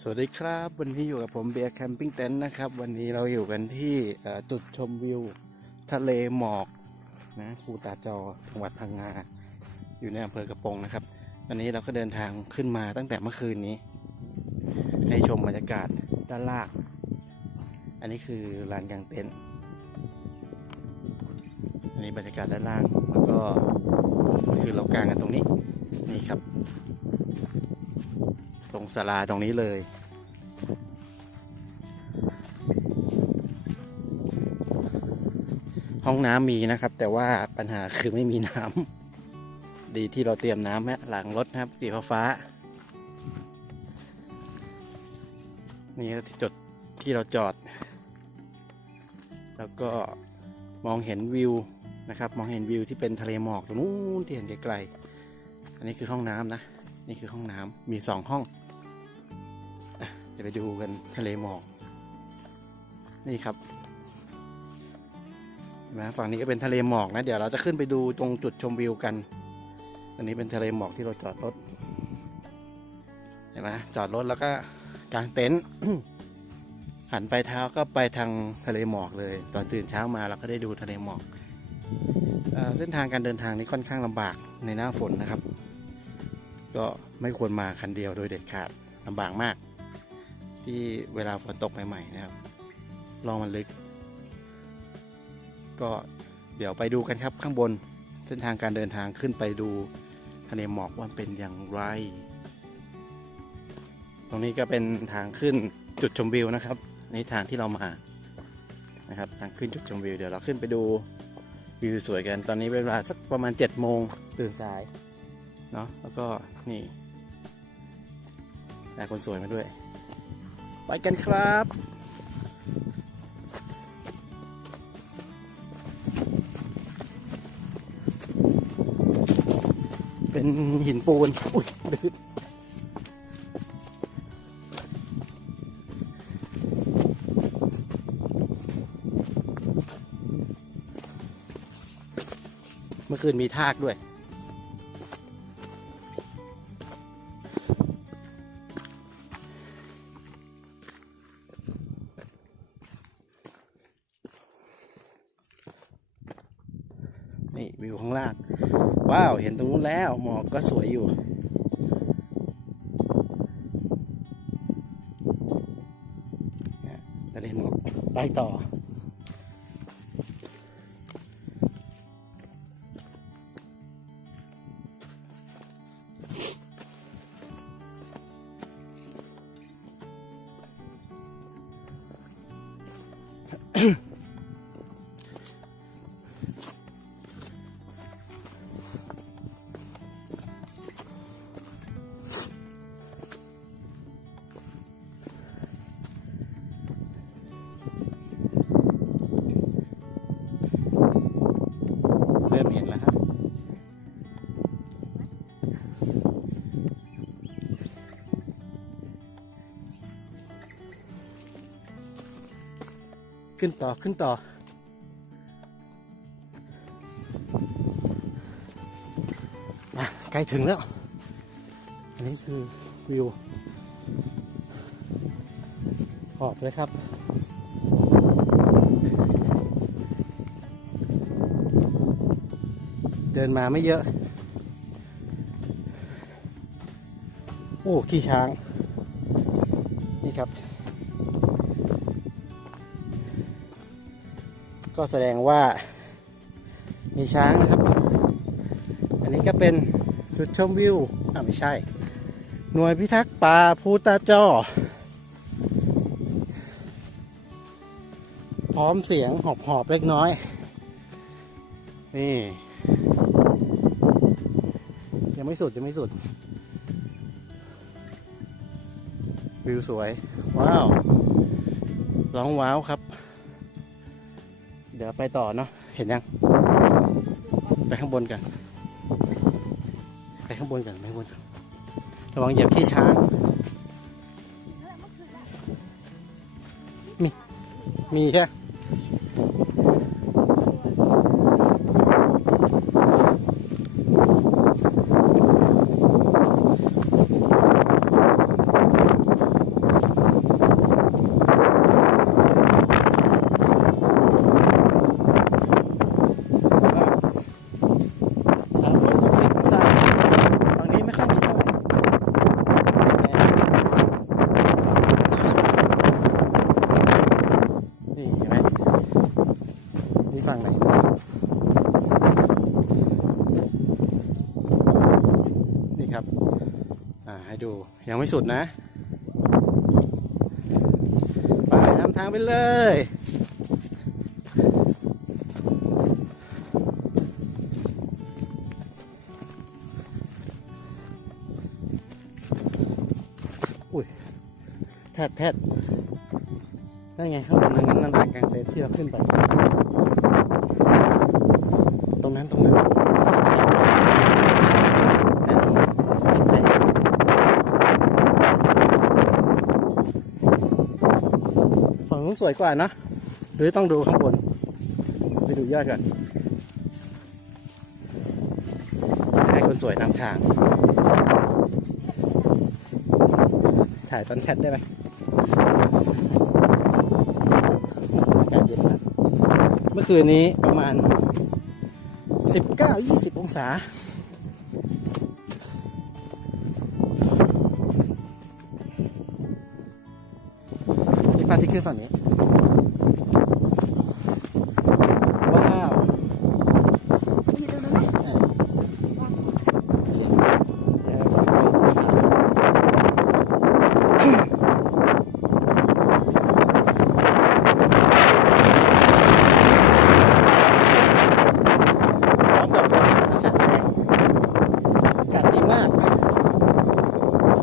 สวัสดีครับ วันนี้อยู่กับผมเบียร์แคมปิ้งเต็นท์นะครับ วันนี้เราอยู่กันที่จุดชมวิว ทะเลหมอกนะภูตาจอจังหวัดพังงา อยู่ในอำเภอกระโปรงนะครับ วันนี้เราก็เดินทางขึ้นมาตั้งแต่เมื่อคืนนี้ ให้ชมบรรยากาศด้านล่าง อันนี้คือลานกลางเต็นท์อันนี้บรรยากาศด้านล่างแล้วก็เมื่อเรากางกันตรงนี้นี่ครับ รงศาลาตรงนี้เลย ห้องน้ำมีนะครับ แต่ว่าปัญหาคือไม่มีน้ำดีที่เราเตรียมน้ำหลังรถนะครับสีฟ้า นี่ก็ที่จุดที่เราจอด แล้วก็มองเห็นวิวนะครับ มองเห็นวิวที่เป็นทะเลหมอกตรงนู้นที่เห็นไกลๆอันนี้คือห้องน้ำนะ นี่คือห้องน้ำมีสองห้อง อะเดี๋ยวไปดูกันทะเลหมอก นี่ครับเห็นไหมฝั่งนี้ก็เป็นทะเลหมอกนะ เดี๋ยวเราจะขึ้นไปดูตรงจุดชมวิวกัน อันนี้เป็นทะเลหมอกที่เราจอดรถ เห็นไหมจอดรถแล้วก็กางเต็นท์หันไปเท้าก็ไปทางทะเลหมอกเลย ตอนตื่นเช้ามาเราก็ได้ดูทะเลหมอกเอเส้นทางการเดินทางนี้ค่อนข้างลำบากในหน้าฝนนะครับ ก็ไม่ควรมาคันเดียวโดยเด็ดขาดลำบากมาก ที่เวลาฝนตกใหม่ๆนะครับลองมันลึก ก็เดี๋ยวไปดูกันครับข้างบนเส้นทางการเดินทางขึ้นไปดูทะเลหมอกว่าเป็นอย่างไร ตรงนี้ก็เป็นทางขึ้นจุดชมวิวนะครับในทางที่เรามานะครับทางขึ้นจุดชมวิวเดี๋ยวเราขึ้นไปดูวิวสวยกันตอนนี้เวลาสักประมาณ7จ็ดโมงตื่นสายเนาะแล้วก็นี่ได้คนสวยมาด้วย ไปกันครับเป็นหินปูนอุ้ยดืดเมื่อคืนมีทากด้วย นี่วิวข้างล่าง ว้าว เห็นตรงนู้นแล้วหมอกก็สวยอยู่นะทะเลหมอกไปต่อ ขึ้นต่อขึ้นต่อ มาใกล้ถึงแล้ว อันนี้คือวิวขอบเลยครับเดินมาไม่เยอะ โอ้ ขี้ช้าง นี่ครับ ก็แสดงว่ามีช้างนะครับ อันนี้ก็เป็นจุดชมวิวอ่าไม่ใช่ หน่วยพิทักษ์ป่าภูตาจอ พร้อมเสียงหอบหอบๆเล็กน้อย นี่ ยังไม่สุด ยังไม่สุด วิวสวย ว้าว ร้องว้าวครับ ดี๋ยวไปต่อเนาะเห็นยัง ไปข้างบนกัน ไปข้างบนกันไปข้างบนกันระวังเหยียบขี้ช้างมีมีใช่ ไหมยังไม่สุดนะ ไปนำทางไปเลยอุ้ยแทดแทดนั่นไงข้างบนนั้นนั่นลานกลางเต็นท์ที่เราขึ้นไป ตรงนั้นตรงนั้น ฝั่งนู้นสวยกว่านะหรือต้องดูข้างบน ไปดูยอดก่อนให้คนสวยนำทาง ถ่ายตอนแพทได้ไหมอากาศเย็นมากเมื่อคืนนี้ประมาณ 19-20 องศา นี่พระอาทิตย์ขึ้นฝั่งนี้ว้าวโอเคเดี๋ยวไปไปพร้อมกับอาสาแดงอากาศดีมาก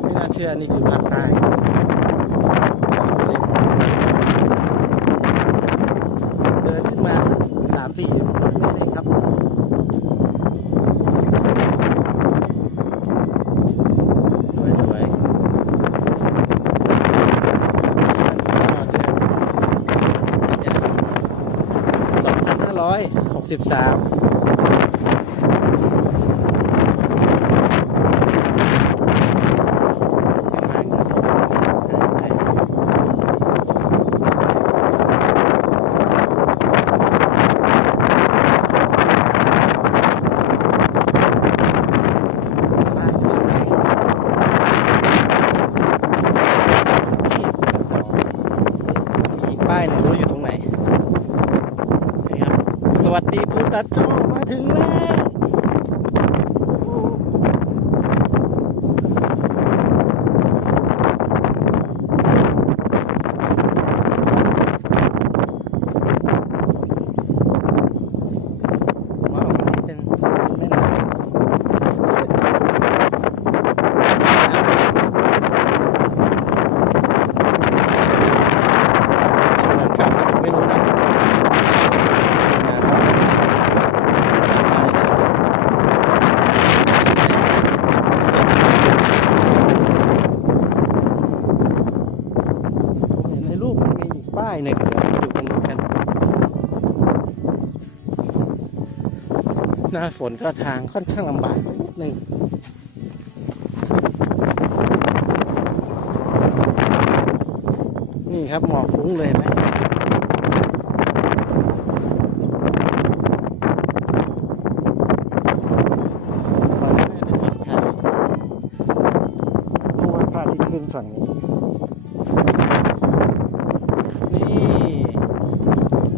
ไม่น่าเชื่อนี่คือภาคใต้เดินขึ้นมาสักสามสี่ร้อยเมตรเองครับ สวยสวยสองพันห้าร้อยหก สิบสามมีอีกป้ายหนึ่งรู้อยู่ตรงไหนนี่ครับ ส วัสดีปูตัดโจมาถึงแล้วาวฝั่งนี้เป็นแม่น้ำเหมือนกับไม่รู้นะนะครับน้ำไหลสวยเห็นในรูปมันมีอีกป้ายหนึ่งเดี๋ยวไปดูตรงนู้นกัน หน้าฝนก็ทางค่อนข้างลำบากสักนิดหนึ่งนี่ครับหมอกฟุ้งเลยนไหมฝั่งนี้เป็นฝั่งไทยดูว่าพระอาทิตย์ขึ้นฝั่งนี้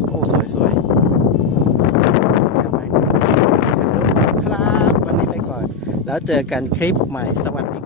โอ้สวยสวยๆ ครับ วันนี้ไปก่อน แล้วเจอกันคลิปใหม่สวัสดีครับผม